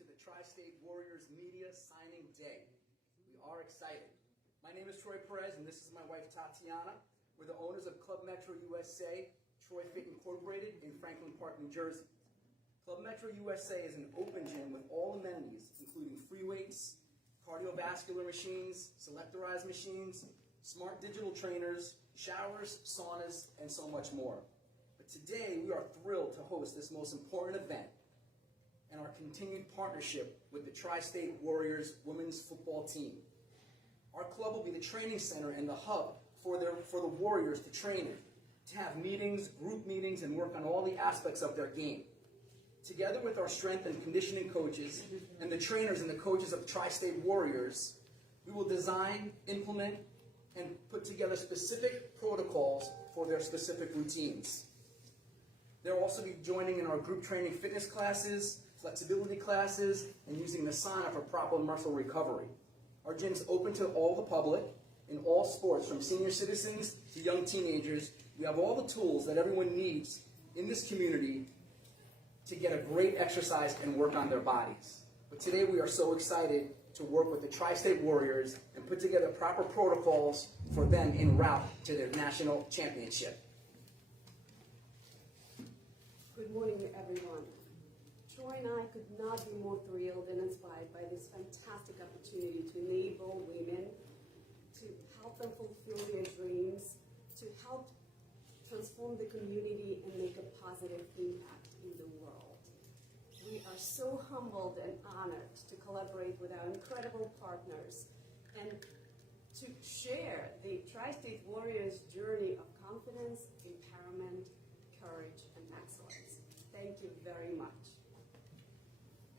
to the TriState Warriors Media Signing Day. We are excited. My name is Troy Perez, and this is my wife, Tatiana. We're the owners of Club Metro USA, Troy Fit Incorporated in Franklin Park, New Jersey. Club Metro USA is an open gym with all amenities, including free weights, cardiovascular machines, selectorized machines, smart digital trainers, showers, saunas, and so much more. But today, we are thrilled to host this most important event and our continued partnership with the TriState Warriors women's football team. Our club will be the training center and the hub for the Warriors to train in, to have meetings, group meetings, and work on all the aspects of their game. Together with our strength and conditioning coaches and the trainers and the coaches of TriState Warriors, we will design, implement, and put together specific protocols for their specific routines. They'll also be joining in our group training fitness classes, flexibility classes, and using the sauna for proper muscle recovery. Our gym's open to all the public in all sports, from senior citizens to young teenagers. We have all the tools that everyone needs in this community to get a great exercise and work on their bodies. But today we are so excited to work with the TriState Warriors and put together proper protocols for them en route to their national championship. Good morning, everyone. Troy and I could not be more thrilled and inspired by this fantastic opportunity to enable women, to help them fulfill their dreams, to help transform the community and make a positive impact in the world. We are so humbled and honored to collaborate with our incredible partners and to share the TriState Warriors journey of confidence, empowerment, courage, and excellence. Thank you very much.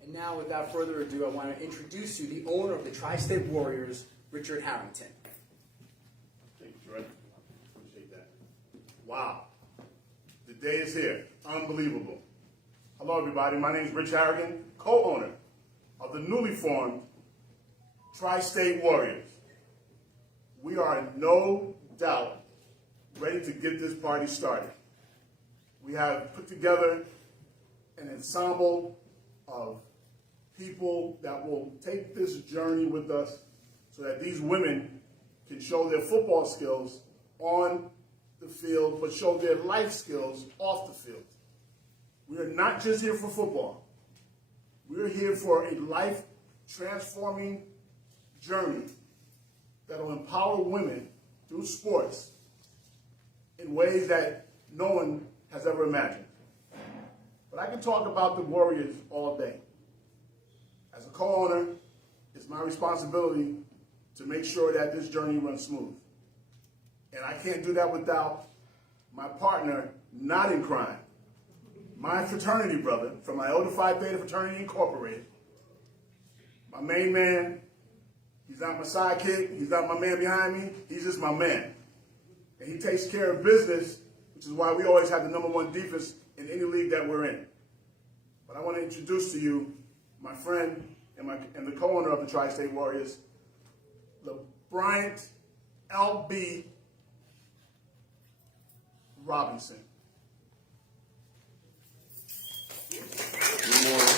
And now, without further ado, I want to introduce you the owner of the TriState Warriors, Richard Harrington. Thank you, Troy. Appreciate that. Wow. The day is here. Unbelievable. Hello, everybody. My name is Rich Harrigan, co-owner of the newly formed TriState Warriors. We are no doubt ready to get this party started. We have put together an ensemble of people that will take this journey with us so that these women can show their football skills on the field, but show their life skills off the field. We are not just here for football. We're here for a life-transforming journey that will empower women through sports in ways that no one has ever imagined. But I can talk about the Warriors all day. As a co-owner, it's my responsibility to make sure that this journey runs smooth. And I can't do that without my partner, not in crime, my fraternity brother from my Iota Phi Theta Fraternity Incorporated, my main man. He's not my sidekick. He's not my man behind me. He's just my man. And he takes care of business, which is why we always have the #1 defense in any league that we're in. But I want to introduce to you my friend and the co-owner of the TriState Warriors, Bryant L.B. Robinson. Good morning.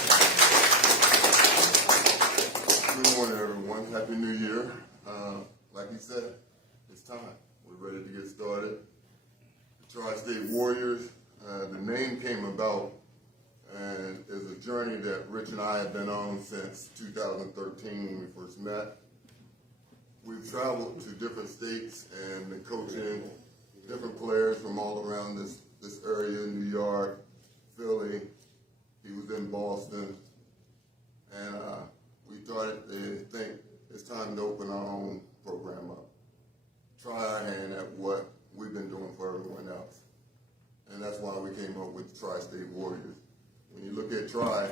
Good morning, everyone. Happy New Year. Like he said, it's time. We're ready to get started. The TriState Warriors, the name came about and is a journey that Rich and I have been on since 2013 when we first met. We've traveled to different states and been coaching different players from all around this area, New York, Philly. He was in Boston. And we started to think it's time to open our own program up. Try our hand at what we've been doing for everyone else. And that's why we came up with the TriState Warriors. When you look at tri,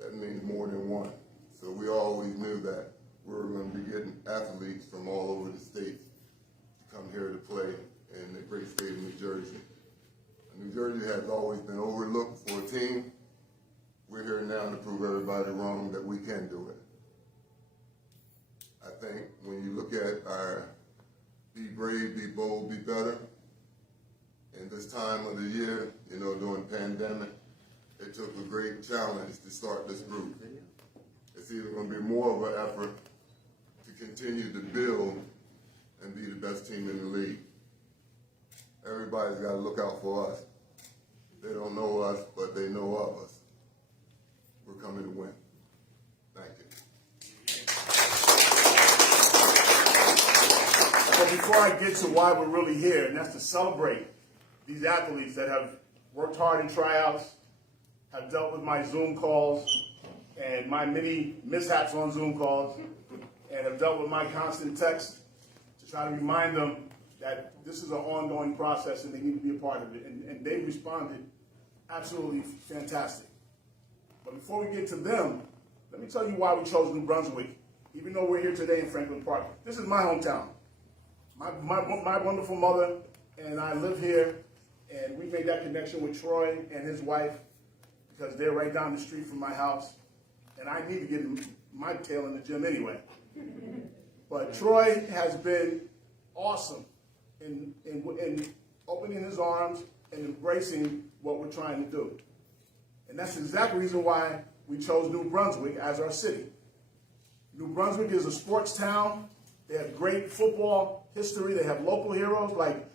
that means more than one. So we always knew that we were going to be getting athletes from all over the state to come here to play in the great state of New Jersey. New Jersey has always been overlooked for a team. We're here now to prove everybody wrong that we can do it. I think when you look at our be brave, be bold, be better, in this time of the year, during pandemic, it took a great challenge to start this group. it's even going to be more of an effort to continue to build and be the best team in the league. Everybody's got to look out for us. They don't know us, but they know of us. We're coming to win. Thank you. So before I get to why we're really here, and that's to celebrate these athletes that have worked hard in tryouts, have dealt with my Zoom calls and my many mishaps on Zoom calls, and have dealt with my constant texts to try to remind them that this is an ongoing process and they need to be a part of it. And they responded absolutely fantastic. But before we get to them, let me tell you why we chose New Brunswick, even though we're here today in Franklin Park. This is my hometown. My wonderful mother and I live here, and we made that connection with Troy and his wife because they're right down the street from my house, and I need to get my tail in the gym anyway. But Troy has been awesome in opening his arms and embracing what we're trying to do. And that's the exact reason why we chose New Brunswick as our city. New Brunswick is a sports town. They have great football history. They have local heroes like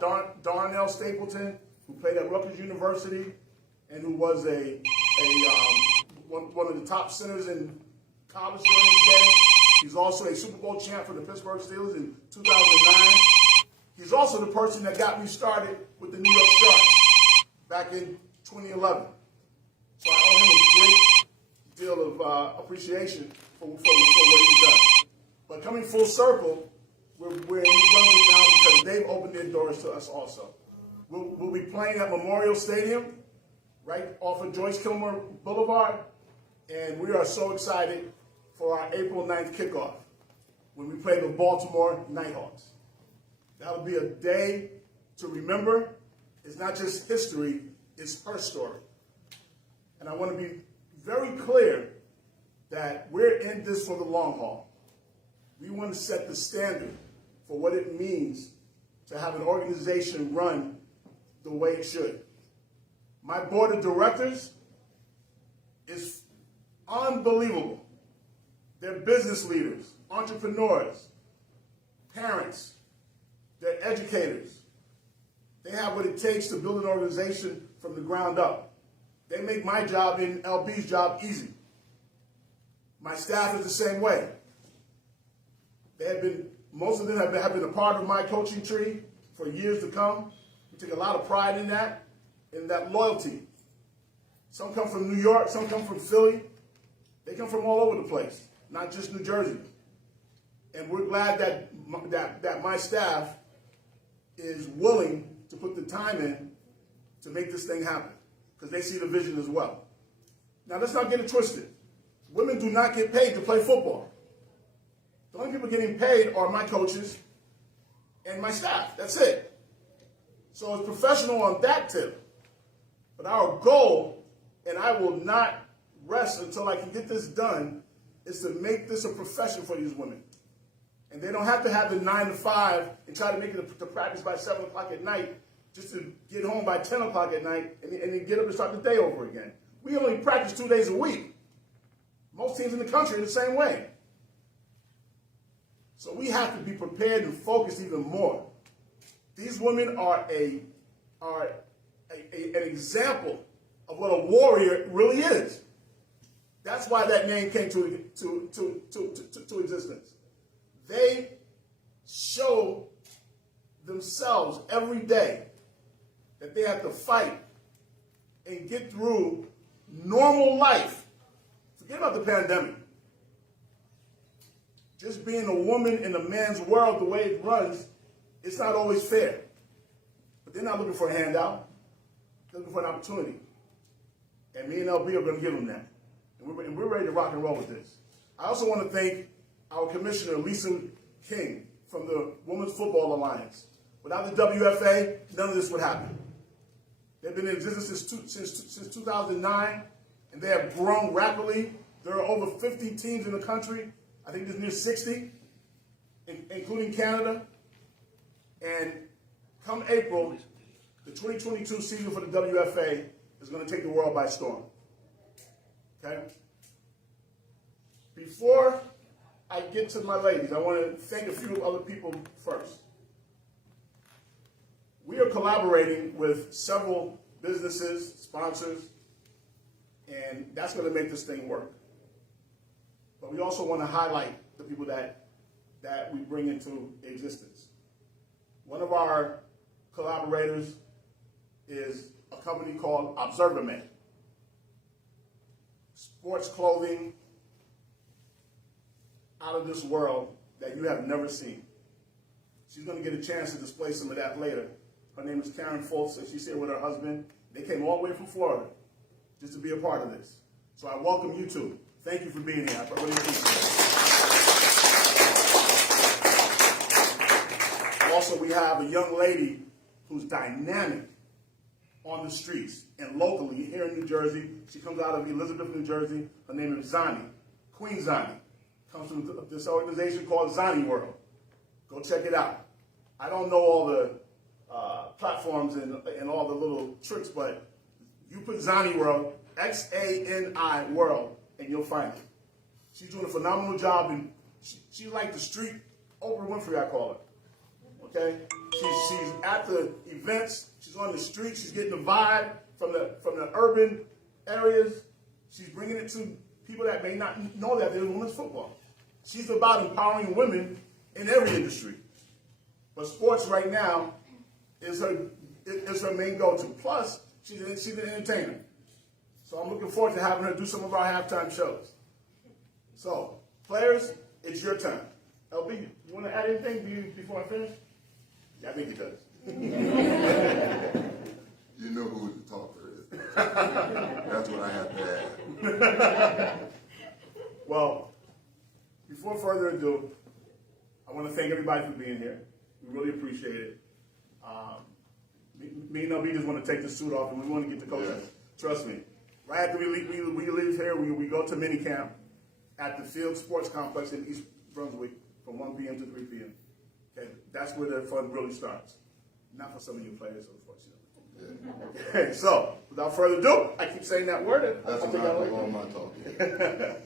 Darnell Stapleton, who played at Rutgers University and who was one of the top centers in college during his day. He's also a Super Bowl champ for the Pittsburgh Steelers in 2009. He's also the person that got me started with the New York Sharks back in 2011. So I owe him a great deal of appreciation for what he's done. But coming full circle, we're in New Brunswick now because they've opened their doors to us also. We'll be playing at Memorial Stadium, right off of Joyce Kilmer Boulevard, and we are so excited for our April 9th kickoff when we play the Baltimore Nighthawks. That'll be a day to remember. It's not just history, it's her story. And I want to be very clear that we're in this for the long haul. We want to set the standard for what it means to have an organization run the way it should. My board of directors is unbelievable. They're business leaders, entrepreneurs, parents, they're educators. They have what it takes to build an organization from the ground up. They make my job and LB's job easy. My staff is the same way. Most of them have been a part of my coaching tree for years to come. We take a lot of pride in that loyalty. Some come from New York, some come from Philly. They come from all over the place, not just New Jersey. And we're glad that my staff is willing to put the time in to make this thing happen, because they see the vision as well. Now, let's not get it twisted. Women do not get paid to play football. The only people getting paid are my coaches and my staff. That's it. So it's professional on that tip. But our goal, and I will not rest until I can get this done, is to make this a profession for these women. And they don't have to have the 9 to 5 and try to make it to practice by 7 o'clock at night just to get home by 10 o'clock at night and then get up and start the day over again. We only practice 2 days a week. Most teams in the country are the same way. So we have to be prepared and focused even more. These women are an example of what a warrior really is. That's why that name came to existence. They show themselves every day that they have to fight and get through normal life. Forget about the pandemic. Just being a woman in a man's world, the way it runs, it's not always fair. But they're not looking for a handout. They're looking for an opportunity. And me and LB are going to give them that. And we're ready to rock and roll with this. I also want to thank our commissioner, Lisa King, from the Women's Football Alliance. Without the WFA, none of this would happen. They've been in existence since 2009, and they have grown rapidly. There are over 50 teams in the country. I think there's near 60, including Canada. And come April, the 2022 season for the WFA is going to take the world by storm. Okay? Before I get to my ladies, I want to thank a few other people first. We are collaborating with several businesses, sponsors, and that's going to make this thing work. But we also want to highlight the people that we bring into existence. One of our collaborators is a company called Observerman. Sports clothing out of this world that you have never seen. She's going to get a chance to display some of that later. Her name is Karen Foltz, and she's here with her husband. They came all the way from Florida just to be a part of this. So I welcome you two. Thank you for being here. I really appreciate it. Also, we have a young lady who's dynamic on the streets and locally here in New Jersey. She comes out of Elizabeth, New Jersey. Her name is Zani, Queen Zani. Comes from this organization called Zani World. Go check it out. I don't know all the platforms and all the little tricks, but you put Zani World, X-A-N-I World, and you'll find it. She's doing a phenomenal job, and she's like the street Oprah Winfrey, I call her. Okay? She's at the events. She's on the street. She's getting the vibe from the urban areas. She's bringing it to people that may not know that there's women's football. She's about empowering women in every industry. But sports right now is her main go-to. Plus, she's an entertainer. So I'm looking forward to having her do some of our halftime shows. So, players, it's your turn. LB, you want to add anything before I finish? Yeah, I think he does. You know who the talker is. That's what I have to add. Well, before further ado, I want to thank everybody for being here. We really appreciate it. Me and LB just want to take the suit off and we want to get the coaches. Yeah. Trust me. Right after we leave here, we go to minicamp at the Field Sports Complex in East Brunswick from 1 p.m. to 3 p.m. Okay, that's where the fun really starts. Not for some of you players, unfortunately. Yeah. Okay, so without further ado, I keep saying that word. That's not on my talking.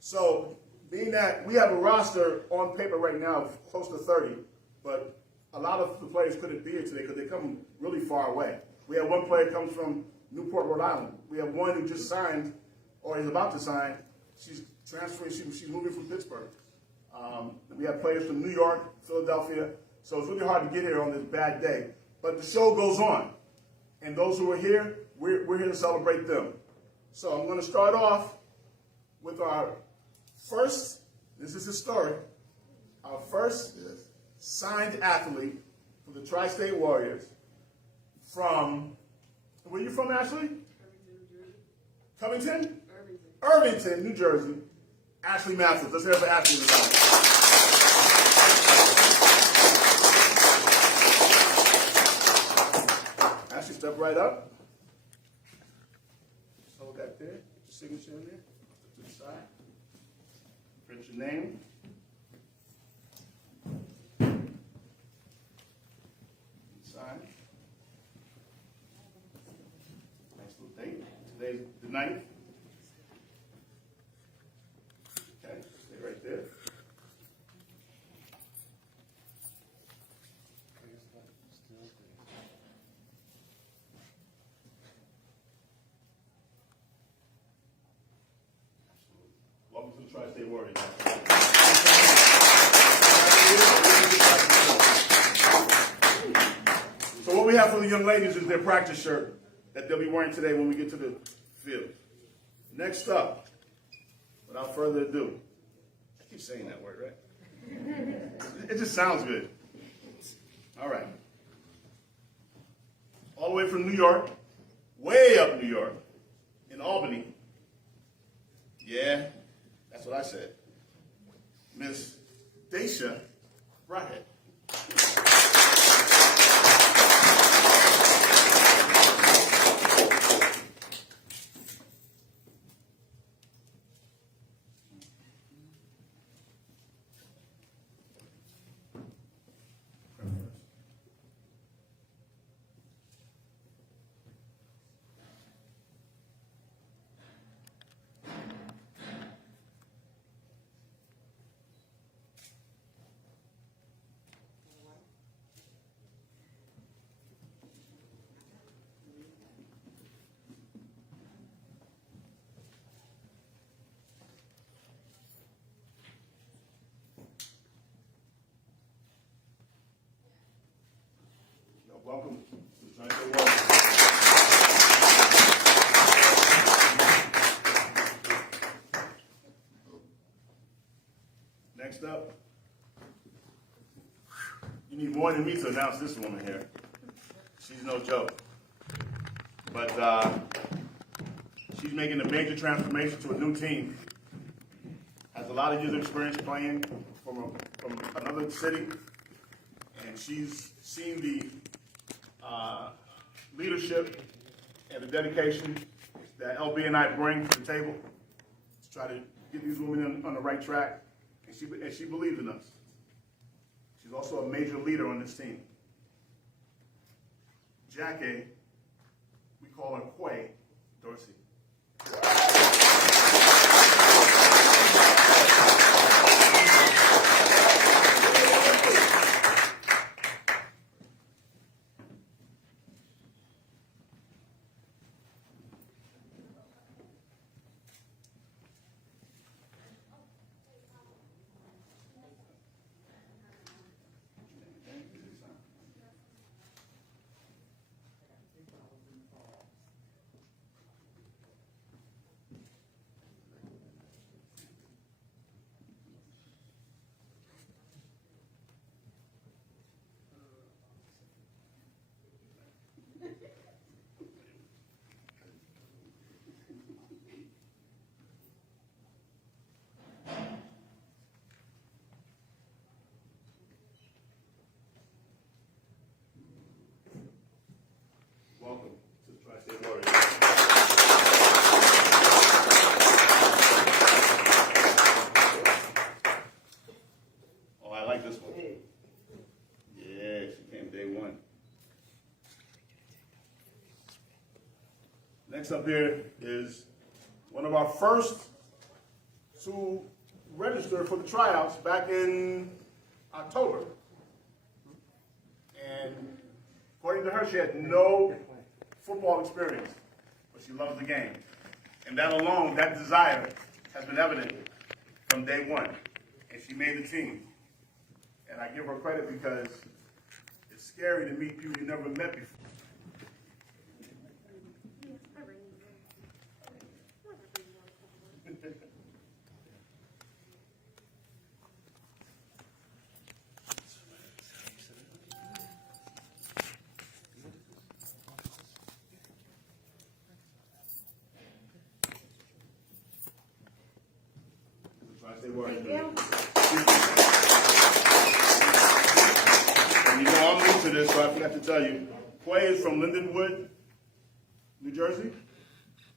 So, being that we have a roster on paper right now of close to 30, but a lot of the players couldn't be here today because they come really far away. We have one player comes from Newport, Rhode Island. We have one who just signed, or is about to sign. She's transferring. She's moving from Pittsburgh. We have players from New York, Philadelphia. So it's really hard to get here on this bad day. But the show goes on. And those who are here, we're here to celebrate them. So I'm going to start off with our first, this is historic, our first signed athlete for the TriState Warriors from, where are you from, Ashley? Covington? Irvington, New Jersey. Ashley Matthews. Let's hear it for Ashley in the house. Ashley, step right up. Just hold that there. Put your signature in there. To the side. Print your name. Sign. Nice little date. Today's the 9th. Okay, stay right there. Welcome to the TriState Warriors. So what we have for the young ladies is their practice shirt that they'll be wearing today when we get to the field. Next up, without further ado, I keep saying that word, right? It just sounds good. All right. All the way from New York, way up New York, in Albany. Yeah, that's what I said. Miss Daisha Broadhead. Welcome to the TriState Warriors. Next up, you need more than me to announce this woman here. She's no joke. But she's making a major transformation to a new team. Has a lot of years of experience playing from another city. And she's seen the leadership and the dedication that LB and I bring to the table to try to get these women on the right track. And she believes in us. She's also a major leader on this team. Jackie, we call her Quay Dorsey. Welcome to the TriState Warriors. Oh, I like this one. Yeah, she came day one. Next up here is one of our first to register for the tryouts back in October. And according to her, she had no football experience, but she loves the game. And that alone, that desire, has been evident from day one. And she made the team. And I give her credit because it's scary to meet people you never met before. Thank you. And you know, I'm new to this, so I forgot to tell you. Quay is from Lindenwood, New Jersey,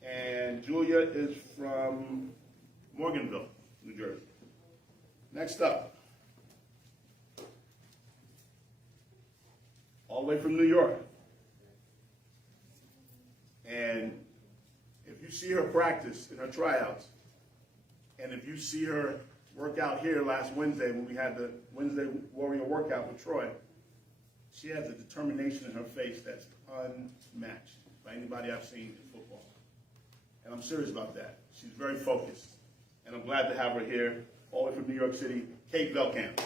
and Julia is from Morganville, New Jersey. Next up, all the way from New York. And if you see her practice in her tryouts, and if you see her work out here last Wednesday when we had the Wednesday Warrior workout with Troy, she has a determination in her face that's unmatched by anybody I've seen in football. And I'm serious about that. She's very focused. And I'm glad to have her here, all the way from New York City, Kate Velkamp.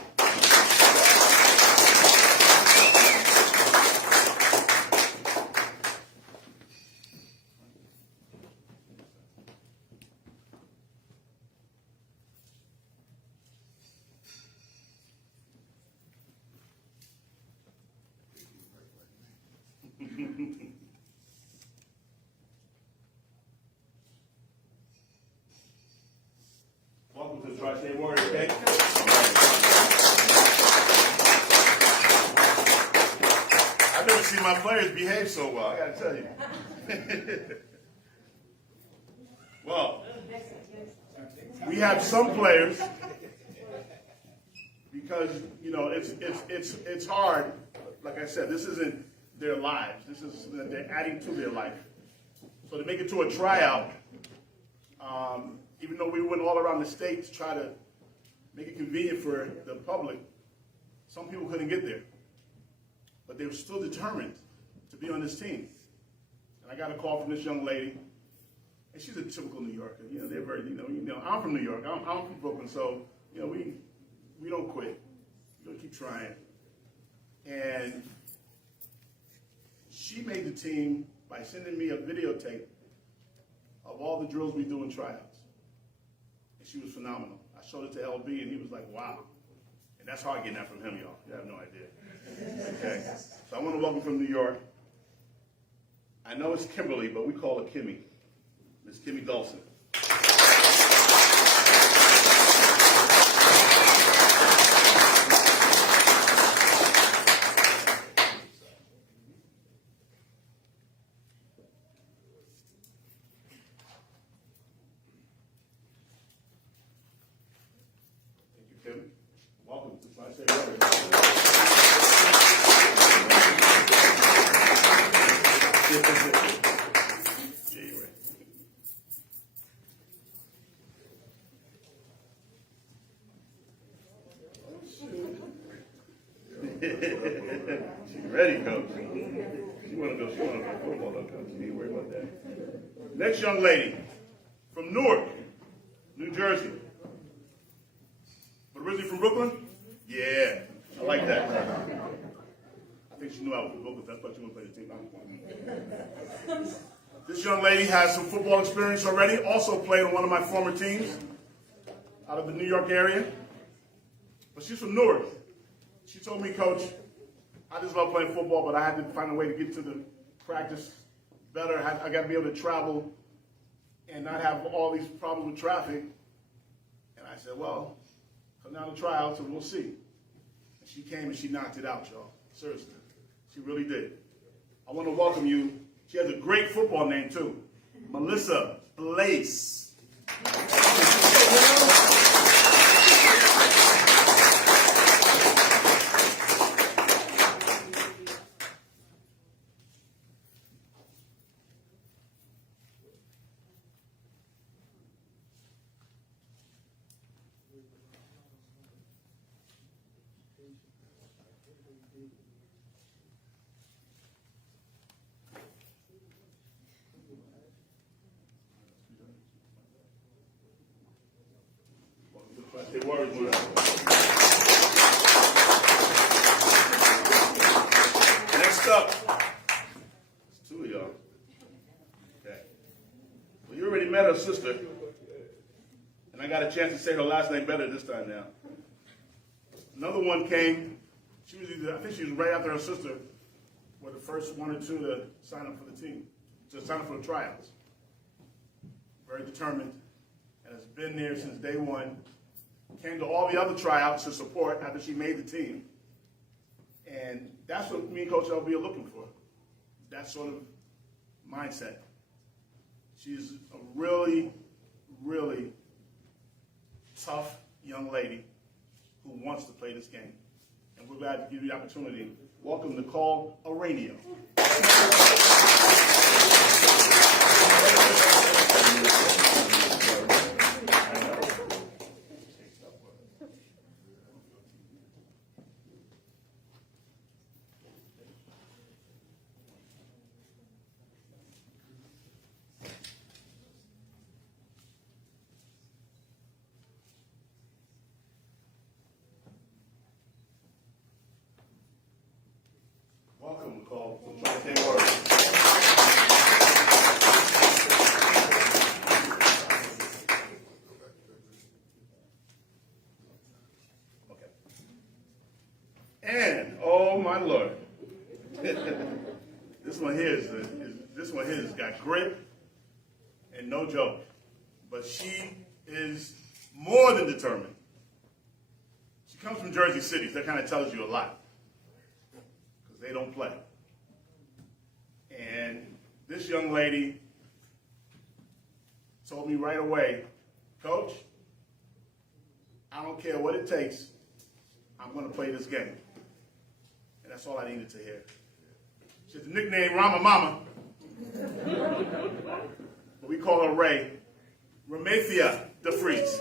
Welcome to the TriState Warriors, okay? I've never seen my players behave so well, I gotta tell you. Well, we have some players, because, you know, it's hard. Like I said, this isn't their lives. This is they're adding to their life. So to make it to a tryout, even though we went all around the state to try to make it convenient for the public, some people couldn't get there. But they were still determined to be on this team. And I got a call from this young lady, and she's a typical New Yorker. You know, they're very, you know, I'm from New York. I'm from Brooklyn, so, you know, we don't quit. We're gonna keep trying. And she made the team by sending me a videotape of all the drills we do in tryouts. And she was phenomenal. I showed it to LB, and he was like, wow. And that's hard getting that from him, y'all. You have no idea. Okay? So I want to welcome from New York. I know it's Kimberly, but we call her Kimmy. Miss Kimmy Dawson. Welcome to TriState Warriors. She's ready, Coach. She wanna go football, though, Coach. You ain't worry about that. Next young lady from Newark, New Jersey. But originally from Brooklyn? Yeah, I like that. I think she knew I was from Brooklyn. That's why she want to play the team. This young lady has some football experience already. Also played on one of my former teams out of the New York area. But she's from Newark. She told me, Coach, I just love playing football, but I had to find a way to get to the practice better. I got to be able to travel and not have all these problems with traffic. And I said, well, come down to tryouts and we'll see. And she came and she knocked it out, y'all. Seriously. She really did. I want to welcome you. She has a great football name, too. Melissa Blaze. TriState Warriors. Next up, it's two of y'all. Okay. Well, you already met her sister, and I got a chance to say her last name better this time now. Another one came. She was I think she was right after her sister, were the first one or two to sign up for the team, to sign up for the tryouts. Very determined, and has been there since day one. Came to all the other tryouts to support after she made the team. And that's what me and Coach LB are looking for, that sort of mindset. She's a really, really tough young lady who wants to play this game. And we're glad to give you the opportunity. Welcome Nicole Aranio. Welcome, Nicole, to TriState Warriors. Okay. And oh my Lord, this one here has got grit and no joke, but she is more than determined. She comes from Jersey City, so that kind of tells you a lot. They don't play. And this young lady told me right away, Coach, I don't care what it takes, I'm going to play this game. And that's all I needed to hear. She has the nickname Rama Mama, but we call her Ray, Ramathia DeFries.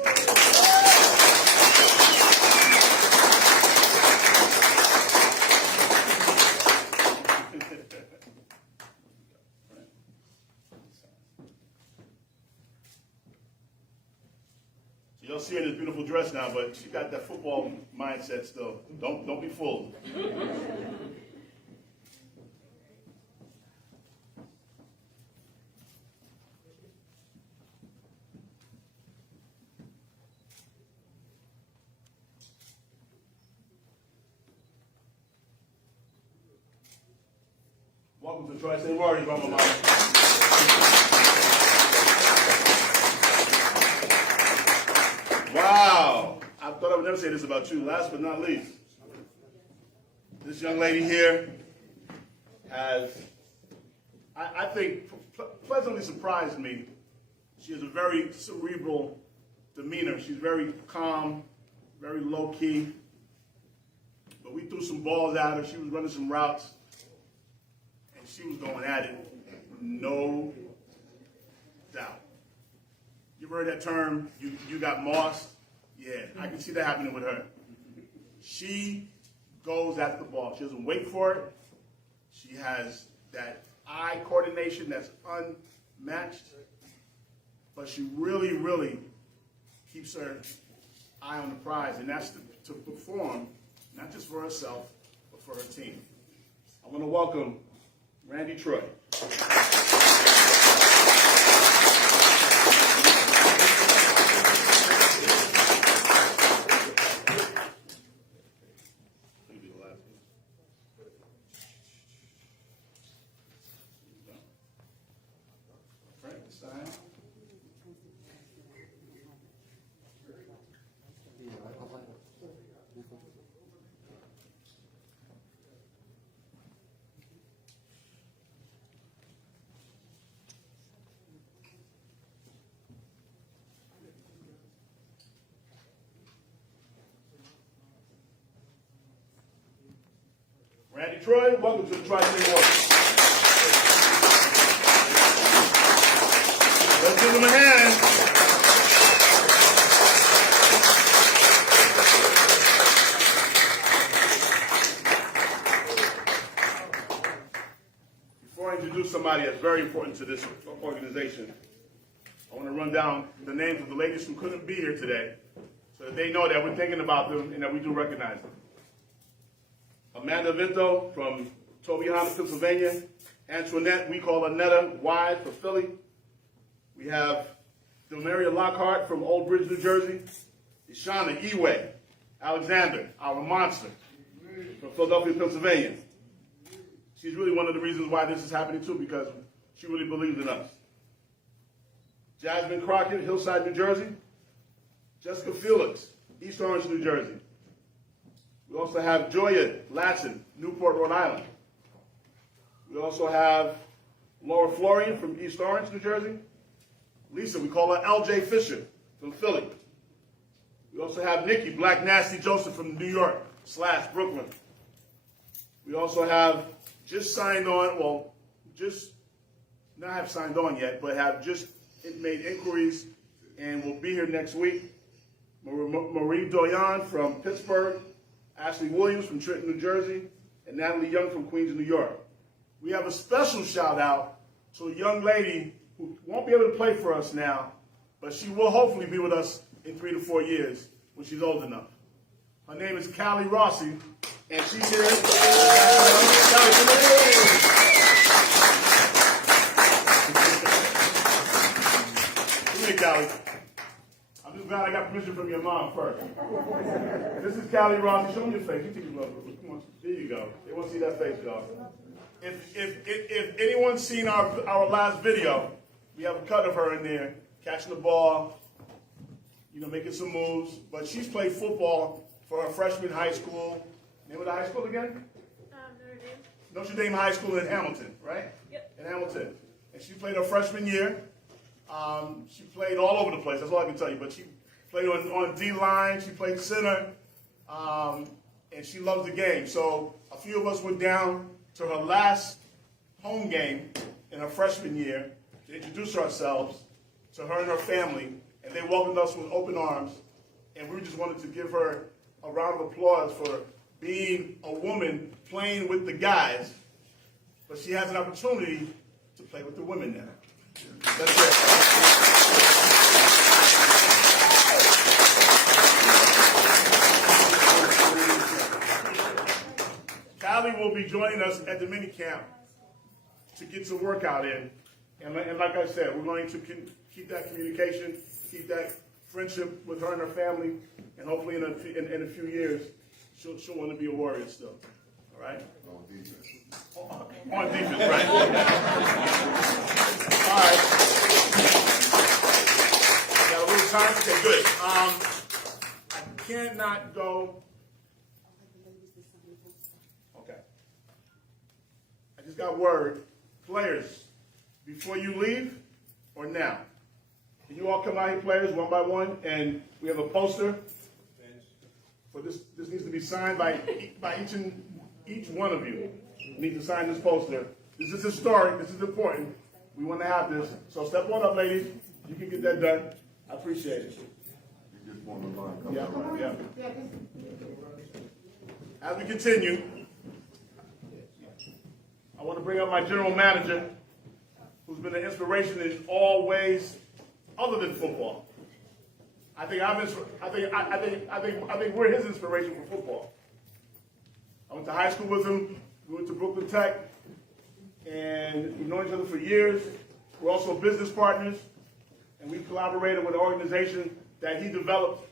You'll see her in this beautiful dress now, but she got that football mindset still. Don't be fooled. Welcome to TriState Warriors, my mama. Wow. I thought I would never say this about you. Last but not least, this young lady here has, I think, pleasantly surprised me. She has a very cerebral demeanor. She's very calm, very low-key. But we threw some balls at her. She was running some routes, and she was going at it, no doubt. You ever heard that term, you got mossed? Yeah, I can see that happening with her. She goes after the ball. She doesn't wait for it. She has that eye coordination that's unmatched. But she really, really keeps her eye on the prize, and that's to perform, not just for herself, but for her team. I want to welcome Randy Troy. Randy Troy, welcome to the TriState Warriors. Let's give him a hand. Before I introduce somebody that's very important to this organization, I want to run down the names of the ladies who couldn't be here today so that they know that we're thinking about them and that we do recognize them. Amanda Vinto from Tobyhanna, Pennsylvania. Antoinette, we call her Netta Wise for Philly. We have Delmaria Lockhart from Old Bridge, New Jersey. Ishana Eway Alexander, our monster, from Philadelphia, Pennsylvania. She's really one of the reasons why this is happening too, because she really believes in us. Jasmine Crockett, Hillside, New Jersey. Jessica Felix, East Orange, New Jersey. We also have Joya Latson, Newport, Rhode Island. We also have Laura Florian from East Orange, New Jersey. Lisa, we call her LJ Fisher from Philly. We also have Nikki Black Nasty Joseph from New York / Brooklyn. We also have just signed on, well, just not have signed on yet, but have just made inquiries and will be here next week. Marie Doyon from Pittsburgh. Ashley Williams from Trenton, New Jersey, and Natalie Young from Queens, New York. We have a special shout out to a young lady who won't be able to play for us now, but she will hopefully be with us in 3 to 4 years when she's old enough. Her name is Callie Rossi, and she's here. Come here, Callie. I'm just glad I got permission from your mom first. This is Callie Rossi. Show me your face. You take your love. Come on. There you go. They want to see that face, y'all. If anyone's seen our last video, we have a cut of her in there catching the ball, making some moves. But she's played football for her freshman high school. Name of the high school again? Notre Dame. Notre Dame High School in Hamilton, right? Yep. In Hamilton. And she played her freshman year. She played all over the place. That's all I can tell you. But she played on D-line. She played center. And she loves the game. So a few of us went down to her last home game in her freshman year to introduce ourselves to her and her family. And they welcomed us with open arms. And we just wanted to give her a round of applause for being a woman playing with the guys. But she has an opportunity to play with the women now. That's it. Callie will be joining us at the mini camp to get some workout in. And like I said, we're going to keep that communication, keep that friendship with her and her family, and hopefully in a few years, she'll want to be a warrior still. All right? On defense. On defense, right. All right. Got a little time? Okay, good. I cannot go. Okay. I just got word. Players, before you leave or now? Can you all come out here, players, one by one? And we have a poster. For this needs to be signed by each one of you. You need to sign this poster. This is historic. This is important. We want to have this. So step on up, ladies. You can get that done. I appreciate it. You just want the line. Come Yeah, on. yeah. As we continue, I want to bring up my general manager, who's been an inspiration in all ways other than football. I think we're his inspiration for football. I went to high school with him. We went to Brooklyn Tech, and we've known each other for years. We're also business partners, and we collaborated with an organization that he developed,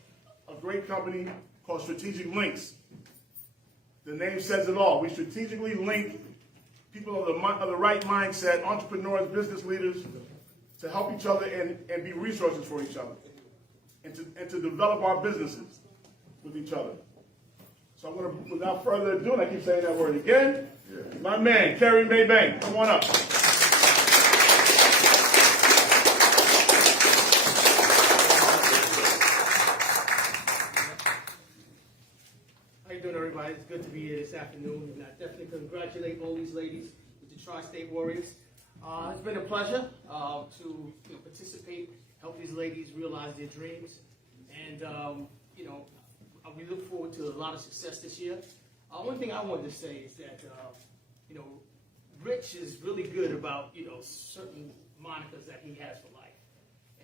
a great company called Strategic Links. The name says it all. We strategically link people of the right mindset, entrepreneurs, business leaders, to help each other and be resources for each other, and to develop our businesses with each other. So I'm going to, without further ado, and I keep saying that word again, my man, Karim Baybang, come on up. How you doing, everybody? It's good to be here this afternoon, and I definitely congratulate all these ladies with the TriState Warriors. It's been a pleasure to participate, help these ladies realize their dreams, and we look forward to a lot of success this year. One thing I wanted to say is that Rich is really good about certain monikers that he has for life,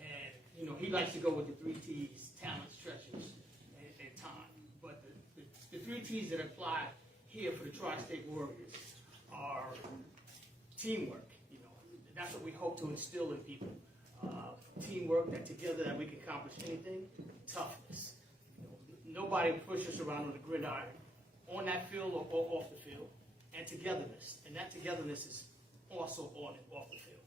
and he likes to go with the 3 T's: talents, treasures, and time. But the 3 T's that apply here for the TriState Warriors are teamwork. That's what we hope to instill in people. Teamwork, that together that we can accomplish anything. Toughness. Nobody pushes us around on the gridiron, on that field or off the field. And togetherness. And that togetherness is also on and off the field.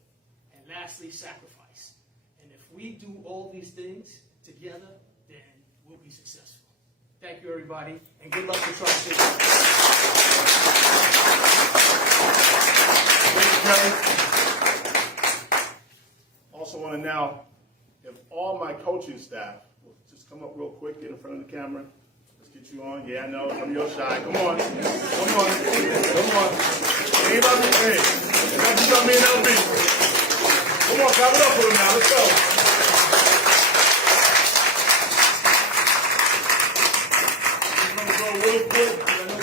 And lastly, sacrifice. And if we do all these things together, then we'll be successful. Thank you, everybody, and good luck to TriState. Thank you, Kelly. Also want to now, if all my coaching staff will just come up real quick, get in front of the camera. Let's get you on. Yeah, I know, some of you are shy. Come on. Come on. Come on. Anybody? Hey, that's just me and LB. Come on, clap it up for them now. Let's go. I'm going to go real quick. I know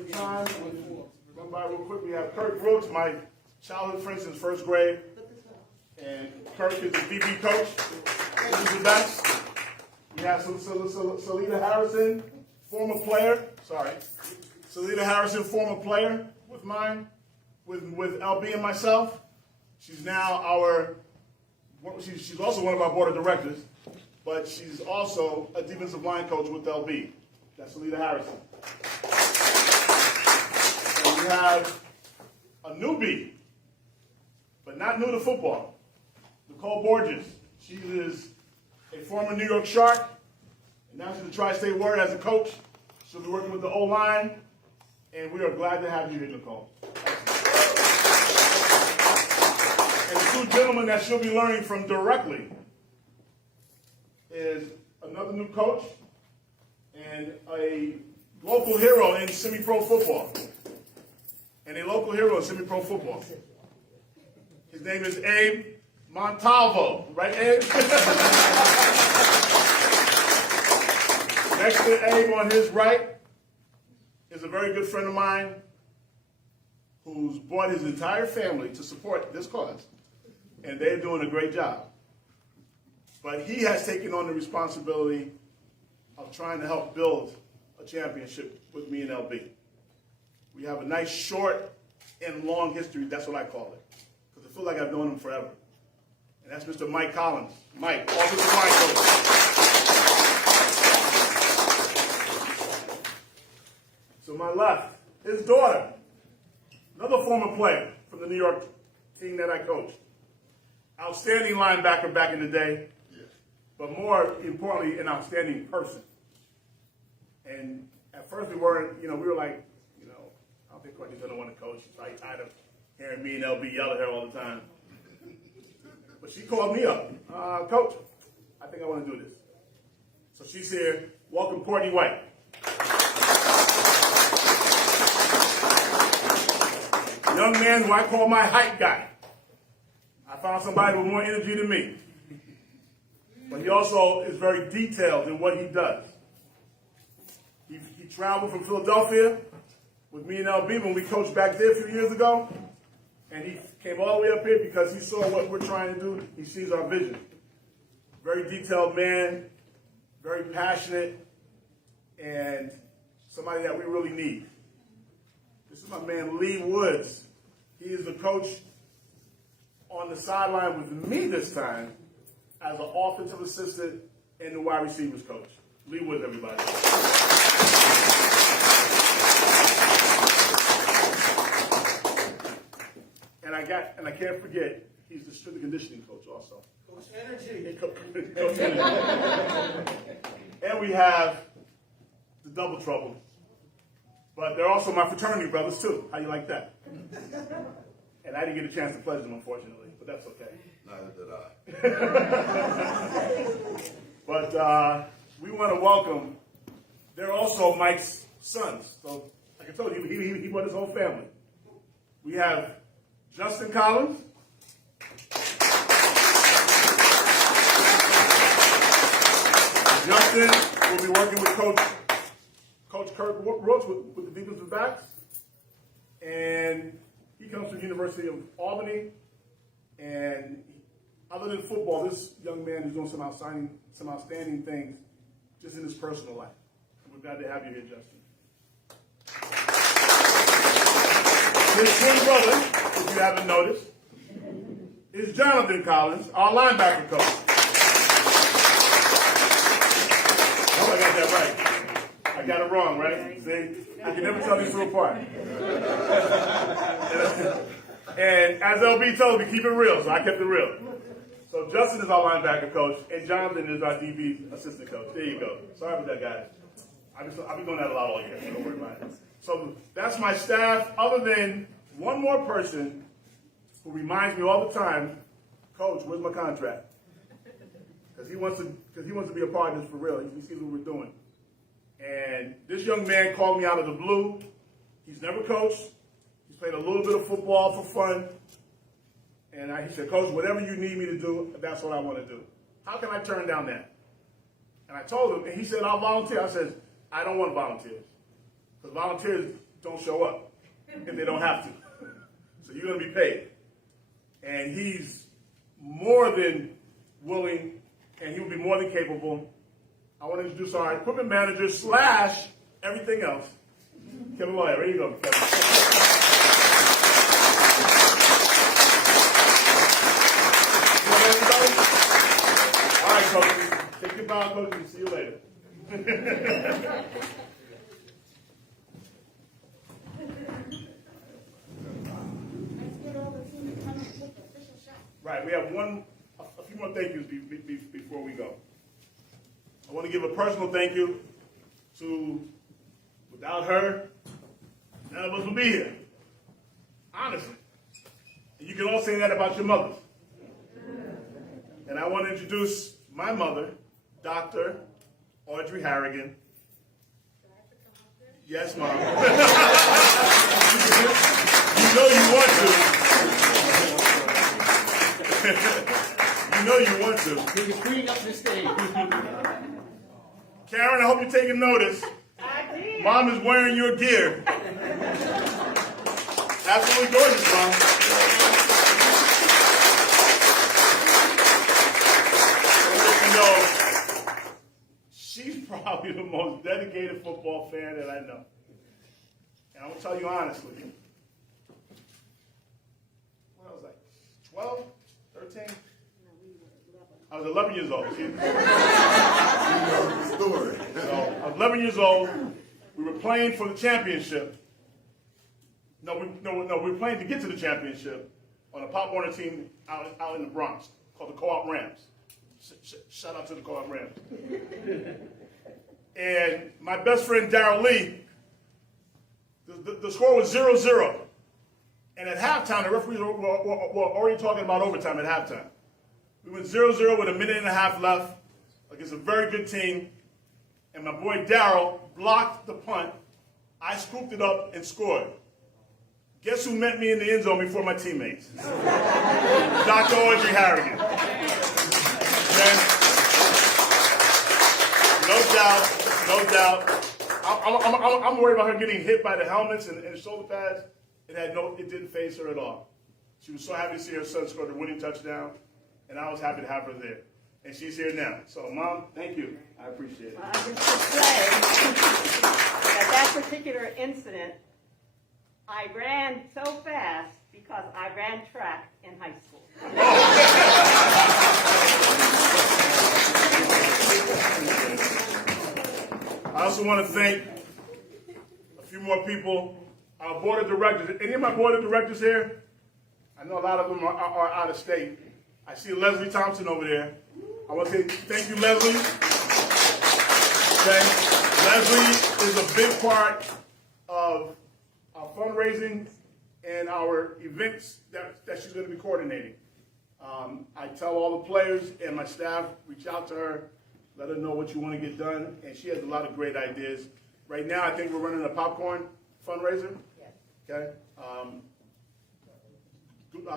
we have time. Run by real quick. We have Kirk Brooks, my childhood friend since first grade. And Kirk is the DB coach. This is the best. We have Salida Harrison, former player. Sorry. Salida Harrison, former player with mine, with LB and myself. She's now she's also one of our board of directors, but she's also a defensive line coach with LB. That's Salida Harrison. And we have a newbie, but not new to football. Nicole Borges. She is a former New York Shark, and now she's a TriState Warrior as a coach. She'll be working with the O-line, and we are glad to have you here, Nicole. And the 2 gentlemen that she'll be learning from directly is another new coach and a local hero in semi-pro football. His name is Abe Montalvo, right, Abe? Next to Abe on his right is a very good friend of mine who's brought his entire family to support this cause, and they're doing a great job. But he has taken on the responsibility of trying to help build a championship with me and LB. We have a nice short and long history, that's what I call it, because I feel like I've known him forever. And that's Mr. Mike Collins. Mike, offensive line coach. So To my left, his daughter, another former player from the New York team that I coached. Outstanding linebacker back in the day, but more importantly, an outstanding person. And at first we weren't, we were like, I don't think Courtney's going to want to coach. She's probably tired of hearing me and LB yell at her all the time. But she called me up. Coach, I think I want to do this. So she's here. Welcome, Courtney White. Young man who I call my hype guy. I found somebody with more energy than me. But he also is very detailed in what he does. He traveled from Philadelphia with me and LB when we coached back there a few years ago. And he came all the way up here because he saw what we're trying to do. He sees our vision. Very detailed man, very passionate, and somebody that we really need. This is my man Lee Woods. He is the coach on the sideline with me this time as an offensive assistant and the wide receivers coach. Lee Woods, everybody. And I can't forget, he's the strength and conditioning coach also. Coach Energy. Coach Energy. And we have the double trouble. But they're also my fraternity brothers too. How you like that? And I didn't get a chance to pledge them, unfortunately, but that's okay. Neither did I. But we want to welcome, they're also Mike's sons. So, like I told you, he brought his whole family. We have Justin Collins. Justin will be working with Coach Kirk Brooks with the defensive backs. And he comes from the University of Albany. And other than football, this young man is doing some outstanding things just in his personal life. We're glad to have you here, Justin. His twin brother, if you haven't noticed, is Jonathan Collins, our linebacker coach. Oh, I got that right. I got it wrong, right? See? I can never tell these two apart. And as LB told me, keep it real, so I kept it real. So Justin is our linebacker coach, and Jonathan is our DB assistant coach. There you go. Sorry about that, guys. I've been doing that a lot all year, so don't worry about it. So that's my staff, other than one more person who reminds me all the time, Coach, where's my contract? Because he wants to be a part of this for real. He sees what we're doing. And this young man called me out of the blue. He's never coached. He's played a little bit of football for fun. And he said, Coach, whatever you need me to do, that's what I want to do. How can I turn down that? And I told him, and he said, I'll volunteer. I said, I don't want volunteers. Because volunteers don't show up if they don't have to. So you're going to be paid. And he's more than willing, and he will be more than capable. I want to introduce our equipment manager / everything else, Kevin Lawyer. There you go, Kevin. All right, coaches. Take your bow, coaches. See you later. Right, we have a few more thank yous before we go. I want to give a personal thank you to, without her, none of us would be here. Honestly. And you can all say that about your mothers. And I want to introduce my mother, Dr. Audrey Harrigan. Yes, Mom. You know you want to. You know you want to. You can clean up the stage. Karen, I hope you're taking notice. Mom is wearing your gear. Absolutely gorgeous, Mom. You know, she's probably the most dedicated football fan that I know. And I'm going to tell you honestly. What was I, 12, 13? I was 11 years old. Story. So I was 11 years old, We were playing for the championship. No, we were playing to get to the championship on a Pop Warner team out in the Bronx called the Co-op Rams. Shout out to the Co-op Rams. And my best friend Darryl Lee, the score was 0-0. And at halftime, the referees were already talking about overtime at halftime. We went 0-0 with a minute and a half left against a very good team. And my boy Darryl blocked the punt. I scooped it up and scored. Guess who met me in the end zone before my teammates? Dr. Audrey Harrigan. Okay? No doubt. I'm worried about her getting hit by the helmets and the shoulder pads. It didn't faze her at all. She was so happy to see her son score the winning touchdown, and I was happy to have her there. And she's here now. So, Mom, thank you. I appreciate it. I just to say that particular incident, I ran so fast because I ran track in high school. I also want to thank a few more people. Our board of directors. Any of my board of directors here? I know a lot of them are out of state. I see Leslie Thompson over there. I want to say thank you, Leslie. Okay. Leslie is a big part of our fundraising and our events that she's going to be coordinating. I tell all the players and my staff, reach out to her, let her know what you want to get done, and she has a lot of great ideas. Right now, I think we're running a popcorn fundraiser. Yes. Okay.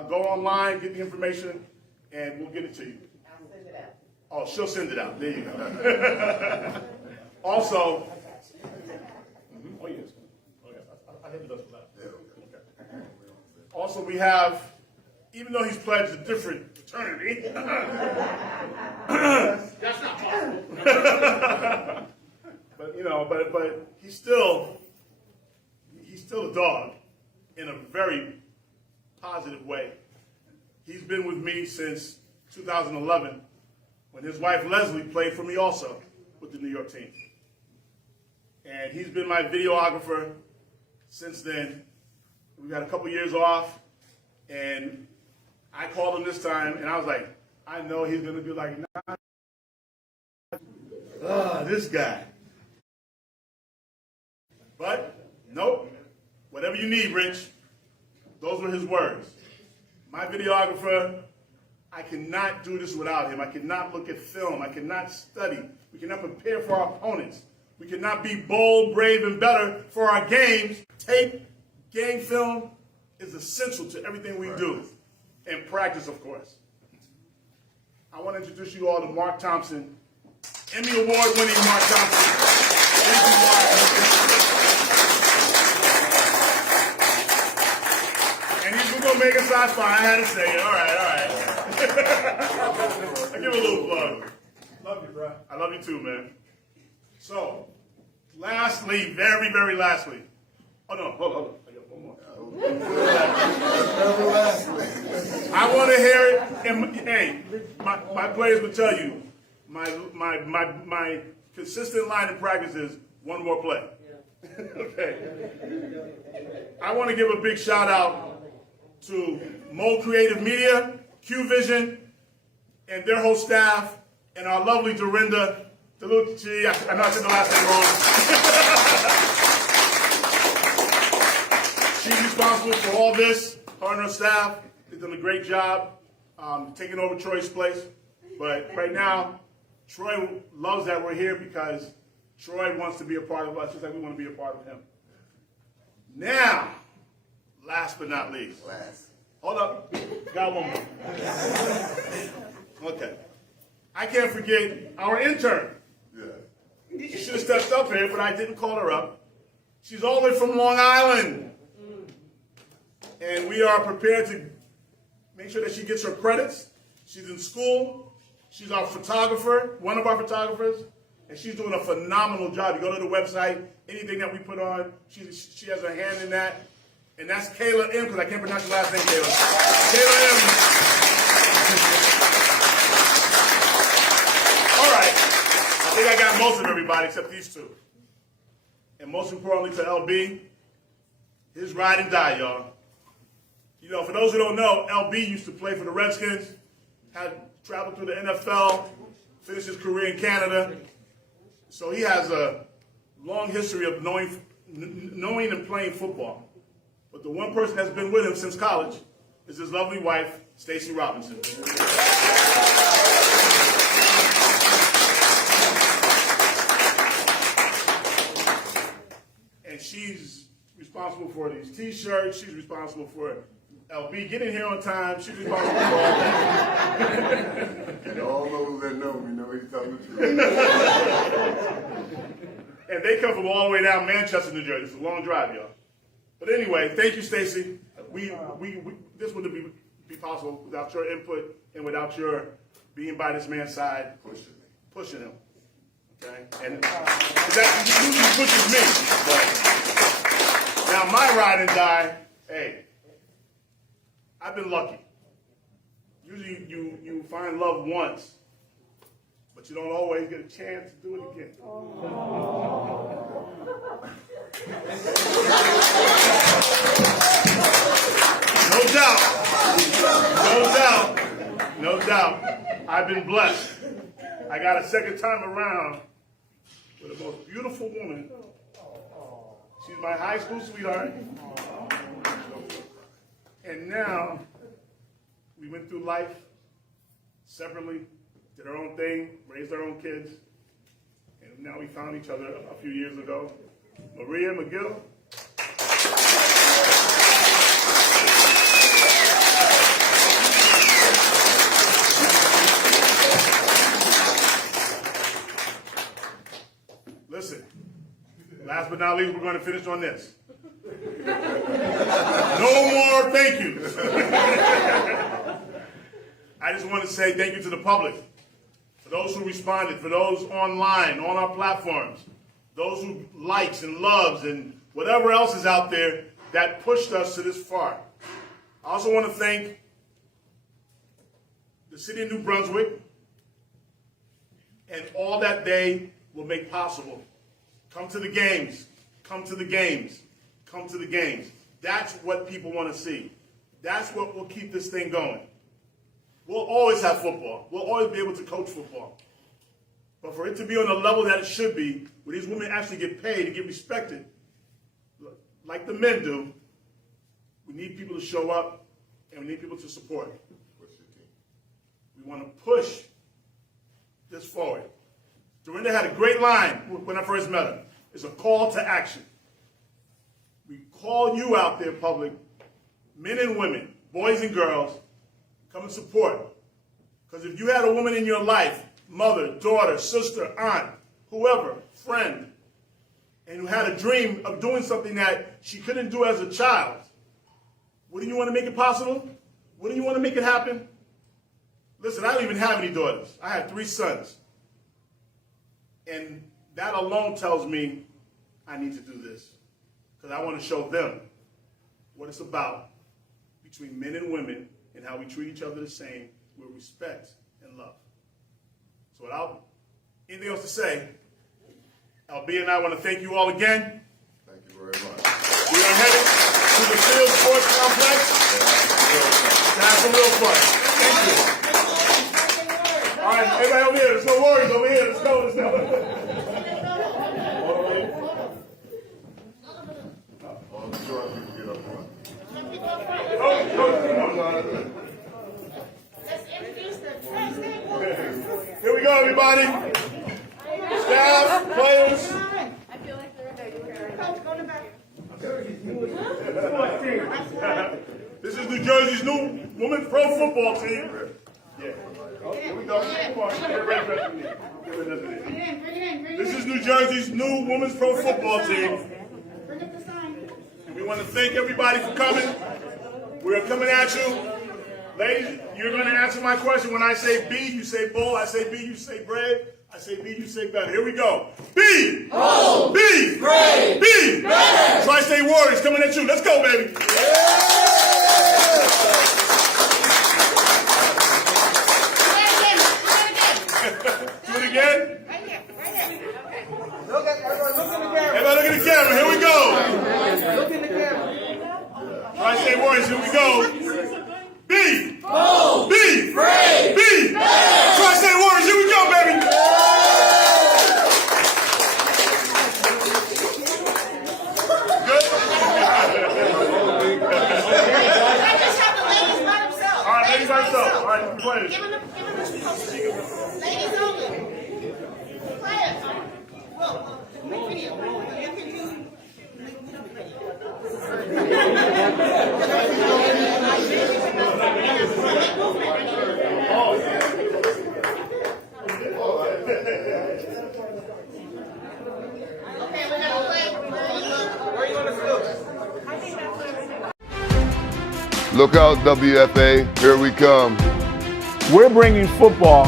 Go online, get the information, and we'll get it to you. I'll send it out. Oh, she'll send it out. There you go. Also, oh yes, I hit the dust for that. Okay. Also, we have, even though he's pledged a different fraternity, That's not possible. but he's still a dog in a very positive way. He's been with me since 2011 when his wife Leslie played for me also with the New York team. And he's been my videographer since then. We got a couple years off, and I called him this time, and I was like, I know he's going to be like, this guy. But, nope. Whatever you need, Rich. Those were his words. My videographer, I cannot do this without him. I cannot look at film. I cannot study. We cannot prepare for our opponents. We cannot be bold, brave, and better for our games. Tape, game film is essential to everything we do. And practice, of course. I want to introduce you all to Mark Thompson, Emmy Award-winning Mark Thompson. Thank you, Mark. And he's going to make us sci-fi. I had to say it. All right. I give a little plug. Love you, bro. I love you too, man. So, lastly, very, very lastly. Oh, no, hold on. I got one more. I want to hear it. And, hey, my players will tell you, my consistent line in practice is one more play. Okay. I want to give a big shout out to Mo Creative Media, Q Vision, and their whole staff, and our lovely Dorinda DeLucci. I know I said the last name wrong. She's responsible for all this. Her and her staff, they've done a great job taking over Troy's place. But right now, Troy loves that we're here because Troy wants to be a part of us just like we want to be a part of him. Now, last but not least. Hold up. Got one more. Okay. I can't forget our intern. Yeah. She should have stepped up here, but I didn't call her up. She's all the way from Long Island. And we are prepared to make sure that she gets her credits. She's in school. She's our photographer, one of our photographers. And she's doing a phenomenal job. You go to the website, anything that we put on, she has her hand in that. And that's Kayla M, because I can't pronounce your last name, Kayla. Kayla M. All right. I think I got most of everybody except these two. and most importantly to LB, his ride and die, y'all. You know, for those who don't know, LB used to play for the Redskins, had traveled through the NFL, finished his career in Canada. So he has a long history of knowing and playing football. But the one person that's been with him since college is his lovely wife, Stacey Robinson. And she's responsible for these T-shirts. She's responsible for LB getting here on time. She's responsible for all that. And all those that know me know he's telling the truth. And they come from all the way down Manchester, New Jersey. It's a long drive, y'all. But anyway, thank you, Stacey. This wouldn't be possible without your input and without your being by this man's side, pushing him. Okay, and that usually pushes me. But now my ride and die. Hey, I've been lucky. Usually you find love once, but you don't always get a chance to do it again. No doubt, I've been blessed. I got a second time around with the most beautiful woman. She's my high school sweetheart. And now, we went through life separately, did our own thing, raised our own kids, and now we found each other a few years ago. Maria McGill. Listen, last but not least, we're going to finish on this. No more thank yous. I just want to say thank you to the public, for those who responded, for those online, on our platforms, those who likes and loves and whatever else is out there that pushed us to this far. I also want to thank the city of New Brunswick and all that they will make possible. Come to the games, come to the games, come to the games. That's what people want to see. That's what will keep this thing going. We'll always have football. We'll always be able to coach football. But for it to be on the level that it should be, where these women actually get paid and get respected, like the men do, we need people to show up and we need people to support. We want to push this forward. Dorinda had a great line when I first met her. It's a call to action. We call you out there, public, men and women, boys and girls, come and support. Because if you had a woman in your life, mother, daughter, sister, aunt, whoever, friend, and who had a dream of doing something that she couldn't do as a child, wouldn't you want to make it possible? Wouldn't you want to make it happen? Listen, I don't even have any daughters. I have 3 sons. And that alone tells me I need to do this. Because I want to show them what it's about between men and women and how we treat each other the same with respect and love. So without anything else to say, LB and I want to thank you all again. Thank you very much. We are headed to the Field Sports Complex to have some real fun. Thank you. All right, everybody over here. There's no worries over here. Let's go. Let's go. All the short people get up front. Let's introduce the TriState workers. Here we go, everybody. Staff, players. I feel like they're ready. Coach, go to the back. This is New Jersey's new women's pro football team. Yeah. Oh, here we go. Come on. Bring it in. This is New Jersey's new women's pro football team. Bring up the sign. And we want to thank everybody for coming. We are coming at you. Ladies, you're going to answer my question. When I say B, you say bull. I say B, you say brave. I say B, you say better. Here we go. B! Bull! B! Brave! B! Better! TriState Warriors coming at you. Let's go, baby. Do it again? Right here. Everybody look at the camera. Warriors, here we go. Be bold, be brave, be better. TriState Warriors, here we go, baby. Good. I just have the ladies by themselves. All right, ladies by themselves. All right, players. Give them the posters. Ladies only. Players. Whoa, make video. You can do. Okay, we're gonna play. Where you want to Look out, WFA, here we come. We're bringing football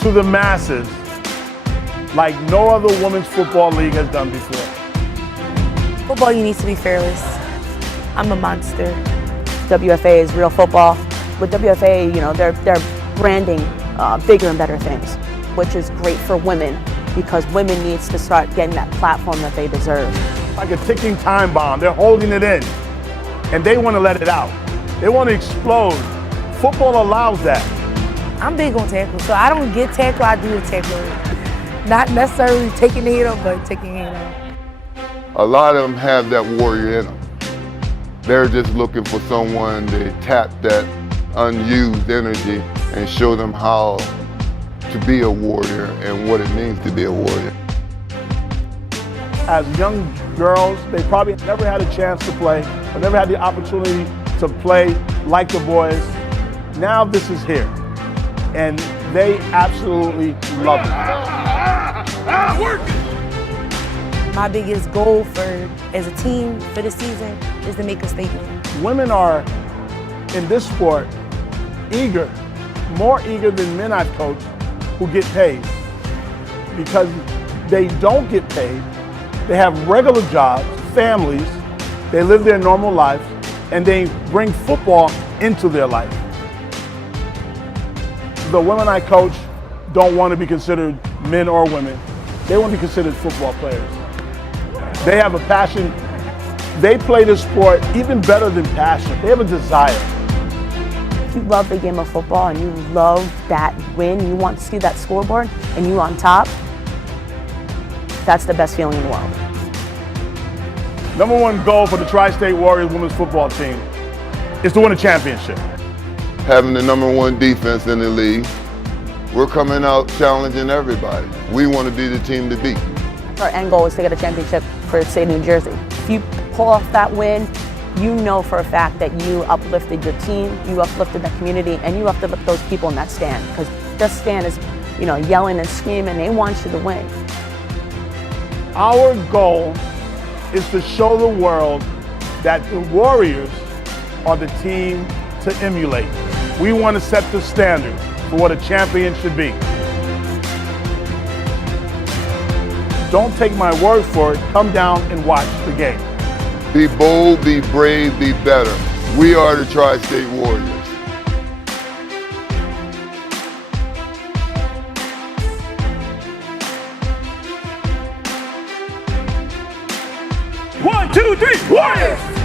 to the masses like no other women's football league has done before. Football, you need to be fearless. I'm a monster. WFA is real football. With WFA, you know, they're branding bigger and better things, which is great for women because women needs to start getting that platform that they deserve. Like a ticking time bomb, they're holding it in, and they want to let it out. They want to explode. Football allows that. I'm big on tackle, so I don't get tackle, I do the tackle. Not necessarily taking the hit up, but taking the hit up. A lot of them have that warrior in them. They're just looking for someone to tap that unused energy and show them how to be a warrior and what it means to be a warrior. As young girls, they probably never had a chance to play, or never had the opportunity to play like the boys. Now this is here, and they absolutely love it. Work it! My biggest goal as a team for the season is to make a statement. Women are, in this sport, eager, more eager than men I've coached who get paid. Because they don't get paid, they have regular jobs, families, they live their normal lives, and they bring football into their life. The women I coach don't want to be considered men or women. They want to be considered football players. They have a passion. They play this sport even better than passion. They have a desire. If you love the game of football and you love that win, you want to see that scoreboard and you on top, that's the best feeling in the world. Number one goal for the TriState Warriors women's football team is to win a championship. Having the #1 defense in the league, we're coming out challenging everybody. We want to be the team to beat. Our end goal is to get a championship for the state of New Jersey. If you pull off that win, you know for a fact that you uplifted your team, you uplifted the community, and you uplifted those people in that stand. Because this stand is, you know, yelling and screaming, they want you to win. Our goal is to show the world that the Warriors are the team to emulate. We want to set the standard for what a champion should be. Don't take my word for it. Come down and watch the game. Be bold, be brave, be better. We are the TriState Warriors. One, two, three, Warriors!